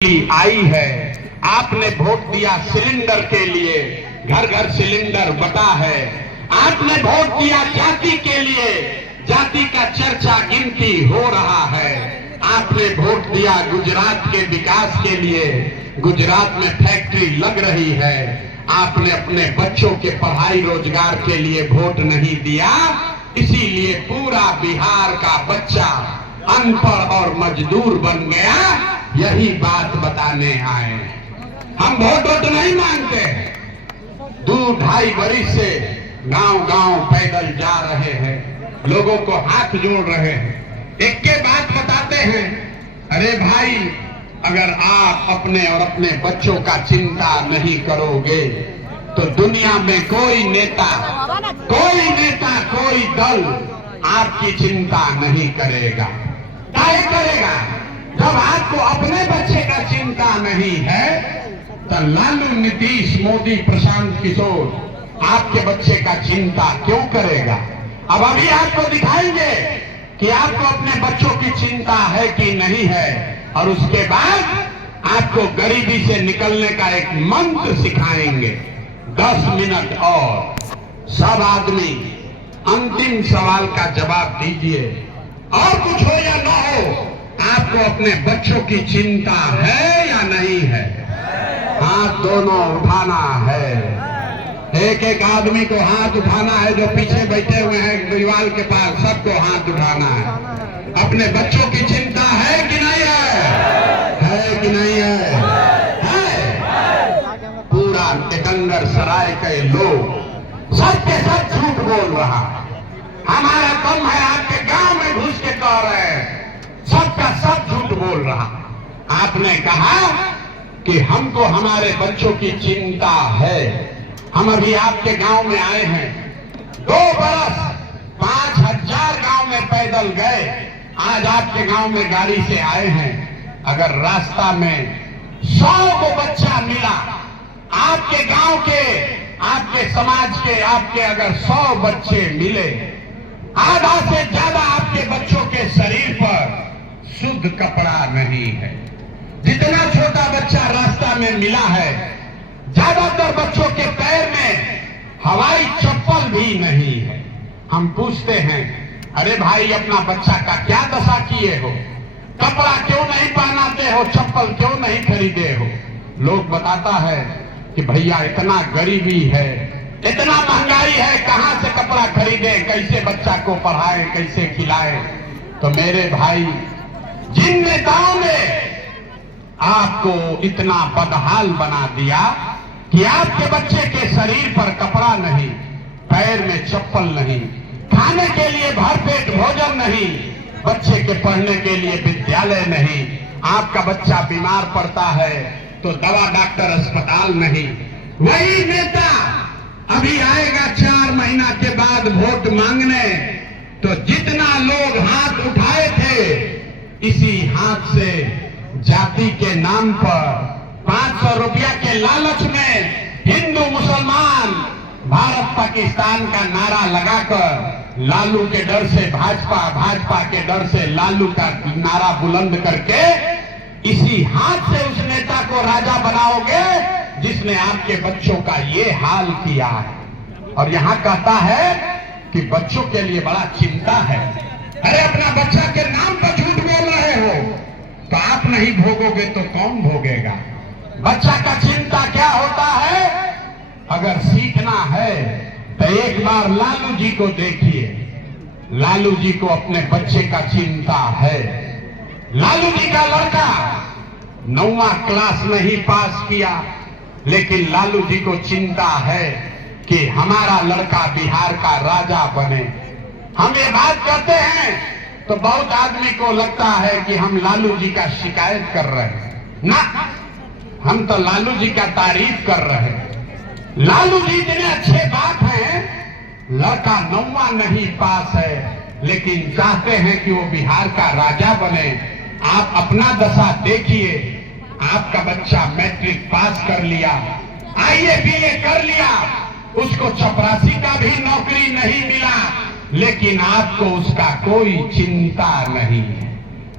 आई है। आपने वोट दिया सिलेंडर के लिए, घर घर सिलेंडर बटा है। आपने वोट दिया जाति के लिए, जाति का चर्चा गिनती हो रहा है। आपने वोट दिया गुजरात के विकास के लिए, गुजरात में फैक्ट्री लग रही है। आपने अपने बच्चों के पढ़ाई रोजगार के लिए वोट नहीं दिया, इसीलिए पूरा बिहार का बच्चा अनपढ़ और मजदूर बन गया। यही बात बताने आए। हम वोट नहीं मांगते। 2-2.5 वर्ष से गांव गांव पैदल जा रहे हैं, लोगों को हाथ जोड़ रहे हैं, एक के बात बताते हैं। अरे भाई, अगर आप अपने और अपने बच्चों का चिंता नहीं करोगे तो दुनिया में कोई नेता, कोई दल आपकी चिंता नहीं करेगा। काहे करेगा? जब आपको अपने बच्चे का चिंता नहीं है तो लालू, नीतीश, मोदी, प्रशांत किशोर आपके बच्चे का चिंता क्यों करेगा? अब अभी आपको दिखाएंगे कि आपको अपने बच्चों की चिंता है कि नहीं है, और उसके बाद आपको गरीबी से निकलने का एक मंत्र सिखाएंगे। 10 मिनट और सब आदमी अंतिम सवाल का जवाब दीजिए। और कुछ हो या ना हो, आपको अपने बच्चों की चिंता है या नहीं है? हाथ दोनों उठाना है। एक एक आदमी को हाथ उठाना है। जो पीछे बैठे हुए हैं दीवार के पास, सबको हाथ उठाना है। अपने बच्चों की चिंता है कि नहीं है? है कि नहीं है? पूरा टिकंदर सराय के लोग सब के सब झूठ बोल रहा है। हमारा कम है, आपके गांव में घुस के कह रहे हैं। सबका सब झूठ बोल रहा। आपने कहा कि हमको हमारे बच्चों की चिंता है। हम अभी आपके गांव में आए हैं। 2 बरस 5000 गांव में पैदल गए, आज आपके गांव में गाड़ी से आए हैं। अगर रास्ता में 100 को बच्चा मिला, आपके गांव के, आपके समाज के, आपके अगर 100 बच्चे मिले, आधा से ज्यादा आपके बच्चों के शरीर पर शुद्ध कपड़ा नहीं है। जितना छोटा बच्चा रास्ता में मिला है, ज्यादातर बच्चों के पैर में हवाई चप्पल भी नहीं है। हम पूछते हैं, अरे भाई, अपना बच्चा का क्या दशा किए हो? कपड़ा क्यों नहीं पहनाते हो? चप्पल क्यों नहीं खरीदे हो? लोग बताता है कि भैया इतना गरीबी है, इतना महंगाई है, कहां से कपड़ा खरीदे, कैसे बच्चा को पढ़ाए, कैसे खिलाए। तो मेरे भाई, जिन नेताओं ने आपको इतना बदहाल बना दिया कि आपके बच्चे के शरीर पर कपड़ा नहीं, पैर में चप्पल नहीं, खाने के लिए भरपेट भोजन नहीं, बच्चे के पढ़ने के लिए विद्यालय नहीं, आपका बच्चा बीमार पड़ता है तो दवा डॉक्टर अस्पताल नहीं, वही नेता अभी आएगा 4 महीना के बाद वोट मांगने, तो जितना लोग हाथ उठाए थे, इसी हाथ से जाति के नाम पर 500 रुपया के लालच में हिंदू मुसलमान भारत पाकिस्तान का नारा लगाकर, लालू के डर से भाजपा, भाजपा के डर से लालू का नारा बुलंद करके इसी हाथ से उस नेता को राजा बनाओगे जिसने आपके बच्चों का ये हाल किया है। और यहाँ कहता है कि बच्चों के लिए बड़ा चिंता है। अरे, अपना बच्चा के नाम पर झूठ बोल रहे हो तो आप नहीं भोगोगे तो कौन भोगेगा? बच्चा का चिंता क्या होता है? अगर सीखना है तो एक बार लालू जी को देखिए। लालू जी को अपने बच्चे का चिंता है। लालू जी का लड़का 9वां क्लास में ही पास किया, लेकिन लालू जी को चिंता है कि हमारा लड़का बिहार का राजा बने। हम ये बात करते हैं तो बहुत आदमी को लगता है कि हम लालू जी का शिकायत कर रहे हैं। ना, हम तो लालू जी का तारीफ कर रहे हैं। लालू जी इतने अच्छे बात हैं, लड़का 9वां नहीं पास है, लेकिन चाहते हैं कि वो बिहार का राजा बने। आप अपना दशा देखिए। आपका बच्चा मैट्रिक पास कर लिया, IAS BA कर लिया, उसको चपरासी का भी नौकरी नहीं मिला, लेकिन आपको उसका कोई चिंता नहीं है।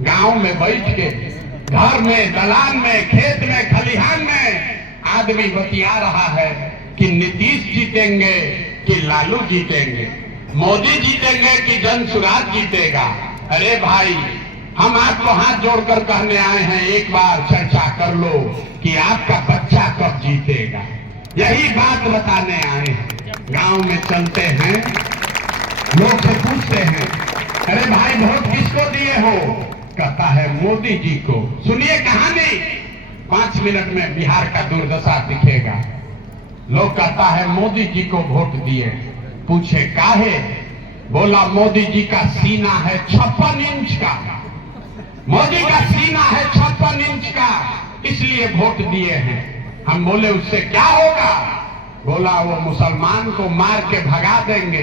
गांव में बैठ के घर में, दलान में, खेत में, खलिहान में आदमी बतिया रहा है कि नीतीश जीतेंगे कि लालू जीतेंगे, मोदी जीतेंगे कि जन सुराज जीतेगा। अरे भाई, हम आपको हाथ जोड़कर कहने आए हैं, एक बार चर्चा कर लो कि आपका बच्चा कब जीतेगा। यही बात बताने आए हैं। गांव में चलते हैं, लोग से पूछते हैं, अरे भाई वोट किसको दिए हो? कहता है मोदी जी को। सुनिए कहानी, 5 मिनट में बिहार का दुर्दशा दिखेगा। लोग कहता है मोदी जी को वोट दिए। पूछे काहे? बोला मोदी जी का सीना है 56 इंच का, मोदी का सीना है 56 इंच का, इसलिए वोट दिए हैं। हम बोले उससे क्या होगा? बोला वो मुसलमान को मार के भगा देंगे,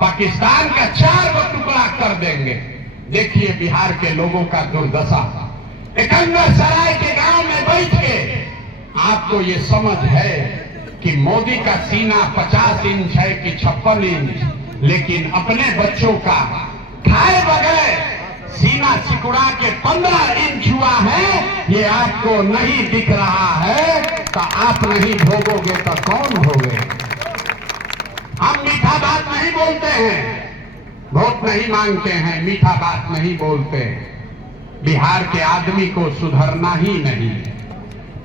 पाकिस्तान का 4 टुकड़ा कर देंगे। देखिए बिहार के लोगों का दुर्दशा। एकंदर सराय के गांव में बैठ के आपको ये समझ है कि मोदी का सीना 50 इंच है कि 56 इंच, लेकिन अपने बच्चों का खाए बगैर सीना सिकुड़ा के 15 इंच हुआ है, ये आपको नहीं दिख रहा है तो आप नहीं भोगोगे तो कौन भोगे? हम मीठा बात नहीं बोलते हैं, वोट नहीं मांगते हैं, मीठा बात नहीं बोलते। बिहार के आदमी को सुधरना ही नहीं।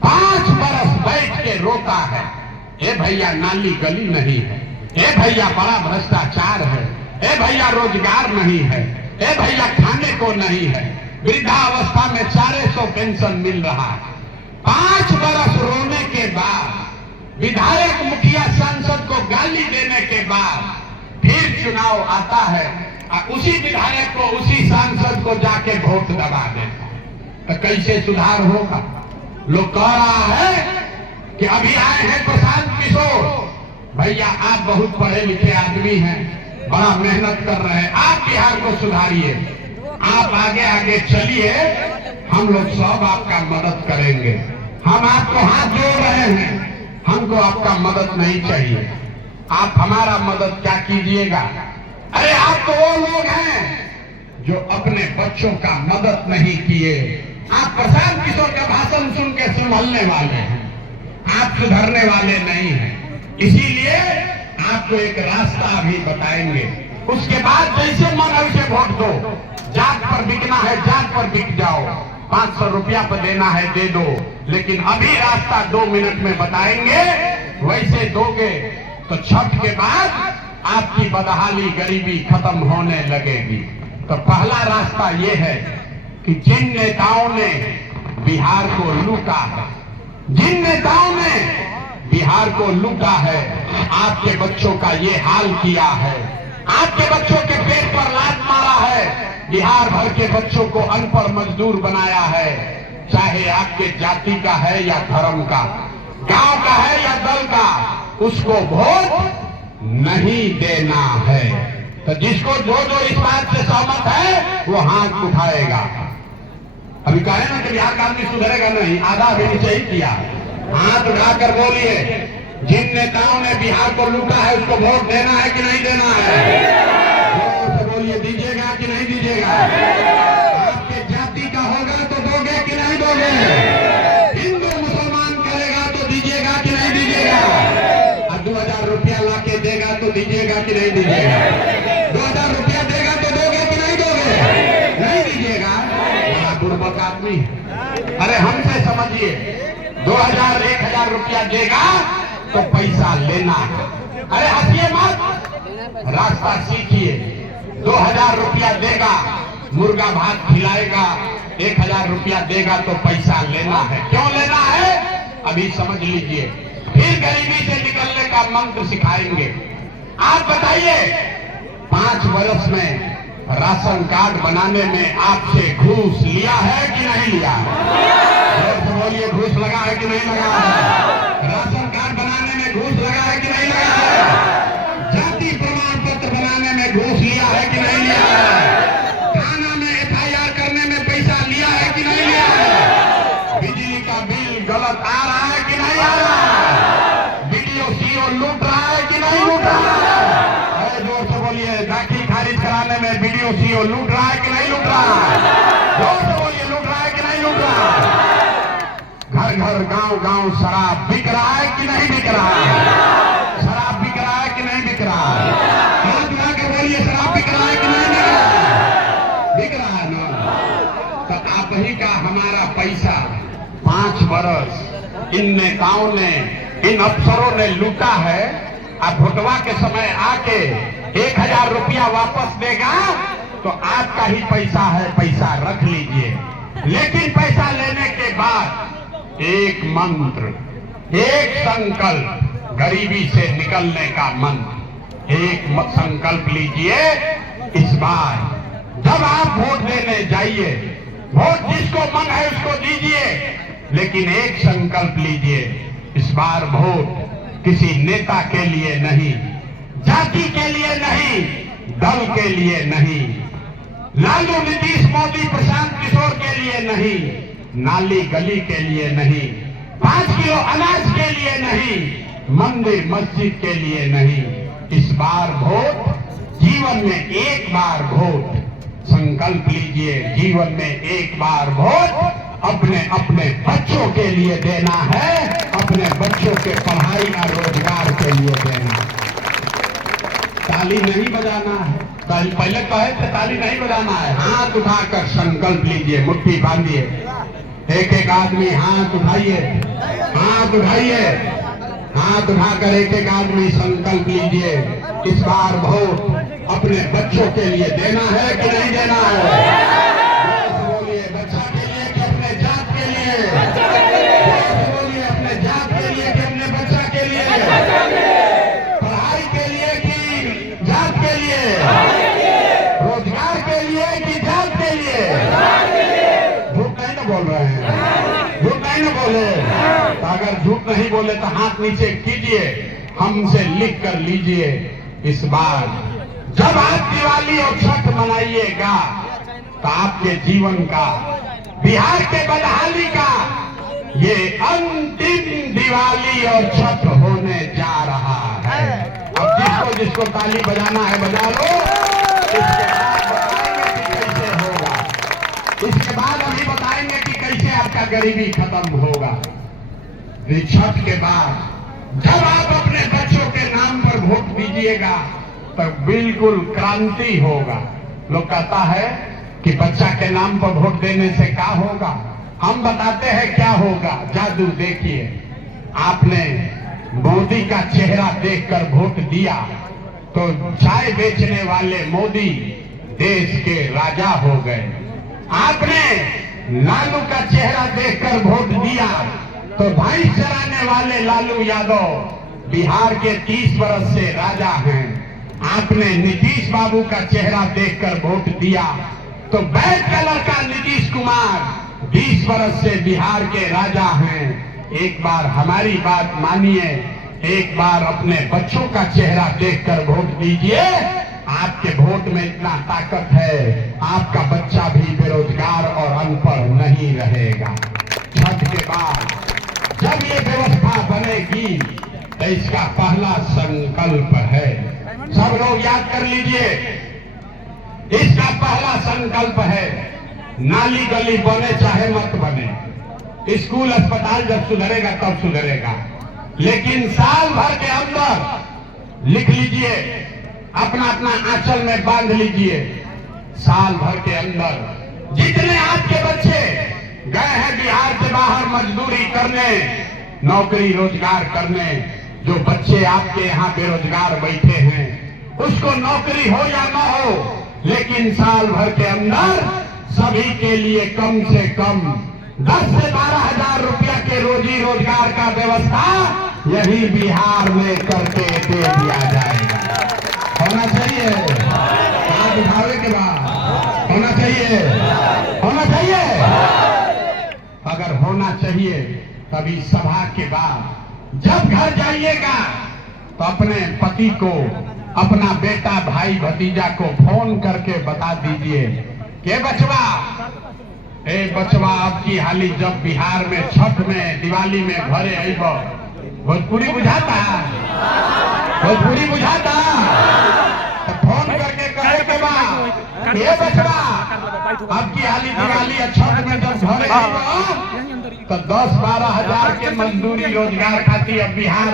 5 बरस बैठ के रोता है, ए भैया नाली गली नहीं है, ए भैया बड़ा भ्रष्टाचार है, ए भैया रोजगार नहीं है, ए भैया खाने को नहीं है, वृद्धावस्था में 400 पेंशन मिल रहा है। 5 बरस रोने के बाद, विधायक मुखिया सांसद को गाली देने के बाद फिर चुनाव आता है, उसी विधायक को, उसी सांसद को जाके वोट दबा देता, तो कैसे सुधार होगा? लोग कह रहा है कि अभी आए हैं प्रशांत किशोर भैया, आप बहुत पढ़े लिखे आदमी हैं, बड़ा मेहनत कर रहे हैं, आप बिहार को सुधारिए, आप आगे आगे चलिए, हम लोग सब आपका मदद करेंगे। हम आपको हाथ जोड़ रहे हैं, हमको आपका मदद नहीं चाहिए, आप हमारा मदद क्या कीजिएगा? अरे आप तो वो लोग हैं जो अपने बच्चों का मदद नहीं किए। आप प्रशांत किशोर का भाषण सुन के संभलने वाले हैं, आप सुधरने वाले नहीं हैं। इसीलिए आपको एक रास्ता भी बताएंगे, उसके बाद जैसे मन है उसे वोट दो। जात पर बिकना है, जात पर बिक जाओ, 500 रुपया पर देना है दे दो, लेकिन अभी रास्ता 2 मिनट में बताएंगे, वैसे दोगे तो छठ के बाद आपकी बदहाली गरीबी खत्म होने लगेगी। तो पहला रास्ता ये है कि जिन नेताओं ने बिहार को लूटा है, जिन नेताओं ने बिहार को लूटा है, आपके बच्चों का ये हाल किया है, आपके बच्चों के पेट पर लात मारा है, बिहार भर के बच्चों को अनपढ़ मजदूर बनाया है, चाहे आपके जाति का है या धर्म का, गांव का है या दल का, उसको वोट नहीं देना है। तो जिसको जो इस बात से सहमत है वो हाथ उठाएगा। अभी कहे ना कि बिहार का आदमी सुधरेगा नहीं, आधा भी नीचे ही किया, हाथ उठाकर बोलिए, जिन नेताओं ने बिहार को लूटा है उसको वोट देना है कि नहीं देना है? जोर से बोलिए, दीजिएगा कि नहीं दीजिएगा? आपके जाति का होगा तो दोगे कि नहीं दोगे? हिंदू मुसलमान करेगा तो दीजिएगा कि नहीं दीजिएगा? 2000 रुपया लाके देगा तो दीजिएगा कि नहीं दीजिएगा? 2000 रुपया देगा तो दोगे कि नहीं दोगे? नहीं दीजिएगा? बड़ा बुर्बक आदमी है। अरे हमसे समझिए, 2000 1000 रुपया देगा तो पैसा लेना है। अरे हंसिए मत, रास्ता सीखिए। 2000 रुपया देगा, मुर्गा भात खिलाएगा, 1000 रुपया देगा तो पैसा लेना है। क्यों लेना है अभी समझ लीजिए, फिर गरीबी से निकलने का मंत्र सिखाएंगे। आप बताइए, 5 वर्ष में राशन कार्ड बनाने में आपसे घूस लिया है कि नहीं लिया? बोलिए, घूस लगा है कि नहीं लगा है? राशन कार्ड बनाने में घूस लगा है कि नहीं लगा है? जाति प्रमाण पत्र बनाने में घूस लिया है कि नहीं लिया है? थाना में FIR करने में पैसा लिया है कि नहीं लिया है? बिजली का बिल गलत आ रहा है कि नहीं आ रहा है? BDO CO लूट रहा है कि नहीं लूट रहा है? अरे जोर से बोलिए, दाखिल खारिज कराने में BDO CO लूट रहा है कि नहीं लूट रहा है? जोर से बोलिए, लूट रहा है कि नहीं लूट रहा है? घर गांव गांव शराब बिक रहा है कि नहीं बिक रहा है? शराब बिक रहा है कि नहीं बिक रहा है? हाथ उठा के बोलिए, शराब बिक रहा है कि नहीं बिक रहा है? बिक रहा है ना? तो आप ही का हमारा पैसा 5 बरस इन नेताओं ने, इन अफसरों ने लूटा है। अब भोटवा के समय आके 1000 रुपया वापस देगा तो आपका ही पैसा है, पैसा रख लीजिए। लेकिन पैसा लेने के बाद एक मंत्र, एक संकल्प, गरीबी से निकलने का मंत्र, एक संकल्प लीजिए। इस बार जब आप वोट देने जाइए, वोट जिसको मन है उसको दीजिए, लेकिन एक संकल्प लीजिए, इस बार वोट किसी नेता के लिए नहीं, जाति के लिए नहीं, दल के लिए नहीं, लालू नीतीश मोदी प्रशांत किशोर के लिए नहीं, नाली गली के लिए नहीं, 5 किलो अनाज के लिए नहीं, मंदिर मस्जिद के लिए नहीं। इस बार वोट, जीवन में एक बार वोट, संकल्प लीजिए, जीवन में एक बार वोट अपने अपने बच्चों के लिए देना है, अपने बच्चों के पढ़ाई और रोजगार के लिए देना है। ताली नहीं बजाना है, पहले कहे थे ताली नहीं बजाना है। हाथ उठाकर संकल्प लीजिए, मुट्ठी बांधिए, एक एक आदमी हाथ उठाइए, हाथ उठाइए, हाथ उठाकर एक एक आदमी संकल्प लीजिए। इस बार वोट अपने बच्चों के लिए देना है कि नहीं देना है? बोलिए, बच्चा के लिए कि अपने जात के लिए? बोलिए, अपने जात के लिए कि अपने बच्चा के लिए? पढ़ाई के लिए कि जात के लिए? रोजगार के लिए कि जात के लिए? झूठ नहीं ना बोल रहे हैं, झूठ नहीं ना बोले। तो अगर झूठ नहीं बोले तो हाथ नीचे कीजिए, हमसे लिख कर लीजिए। इस बार जब आप दिवाली और छठ मनाइएगा तो आपके जीवन का, बिहार के बदहाली का ये अंतिम दिवाली और छठ होने जा रहा है। अब जिसको जिसको ताली बजाना है बजा लो। इसके बाद बताएंगे कि कैसे होगा, इसके बाद अभी बताएंगे कि कैसे आपका गरीबी खत्म होगा। छठ के बाद जब आप अपने बच्चों के नाम पर वोट दीजिएगा तो बिल्कुल क्रांति होगा। लोग कहता है कि बच्चा के नाम पर वोट देने से क्या होगा, हम बताते हैं क्या होगा। जादू देखिए, आपने मोदी का चेहरा देखकर वोट दिया तो चाय बेचने वाले मोदी देश के राजा हो गए। आपने लालू का चेहरा देखकर वोट दिया तो भैंस चराने वाले लालू यादव बिहार के 30 वर्ष से राजा हैं। आपने नीतीश बाबू का चेहरा देखकर वोट दिया तो बैठ का लड़का नीतीश कुमार 20 वर्ष से बिहार के राजा हैं। एक बार हमारी बात मानिए, एक बार अपने बच्चों का चेहरा देखकर वोट दीजिए। आपके वोट में इतना ताकत है, आपका बच्चा भी बेरोजगार और अनपढ़ नहीं रहेगा। छठ के बाद जब ये व्यवस्था बनेगी तो इसका पहला संकल्प है, सब लोग याद कर लीजिए, इसका पहला संकल्प है, नाली गली बने चाहे मत बने, स्कूल अस्पताल जब सुधरेगा तब सुधरेगा, लेकिन साल भर के अंदर लिख लीजिए, अपना अपना आंचल में बांध लीजिए, साल भर के अंदर जितने आपके बच्चे गए हैं बिहार से बाहर मजदूरी करने, नौकरी रोजगार करने, जो बच्चे आपके यहाँ बेरोजगार बैठे हैं उसको नौकरी हो या न हो, लेकिन साल भर के अंदर सभी के लिए कम से कम 10 से 12 हजार रुपया के रोजी रोजगार का व्यवस्था यही बिहार में करके दे दिया जाएगा। होना चाहिए, हाथ उठावे के बाद होना चाहिए, होना चाहिए। अगर होना चाहिए तभी सभा के बाद जब घर जाइएगा तो अपने पति को, अपना बेटा भाई भतीजा को फोन करके बता दीजिए कि बचवा, ए बचवा, अब की हाली जब बिहार में छठ में दिवाली में घरे आइब, भोजपुरी बुझाता, भोजपुरी बुझाता, तो फोन करके कहे के बाद ए बचवा, अब की हाली दिवाली छठ में जब घरे आइब तो 10-12 हजार के मजदूरी रोजगार खातिर अब बिहार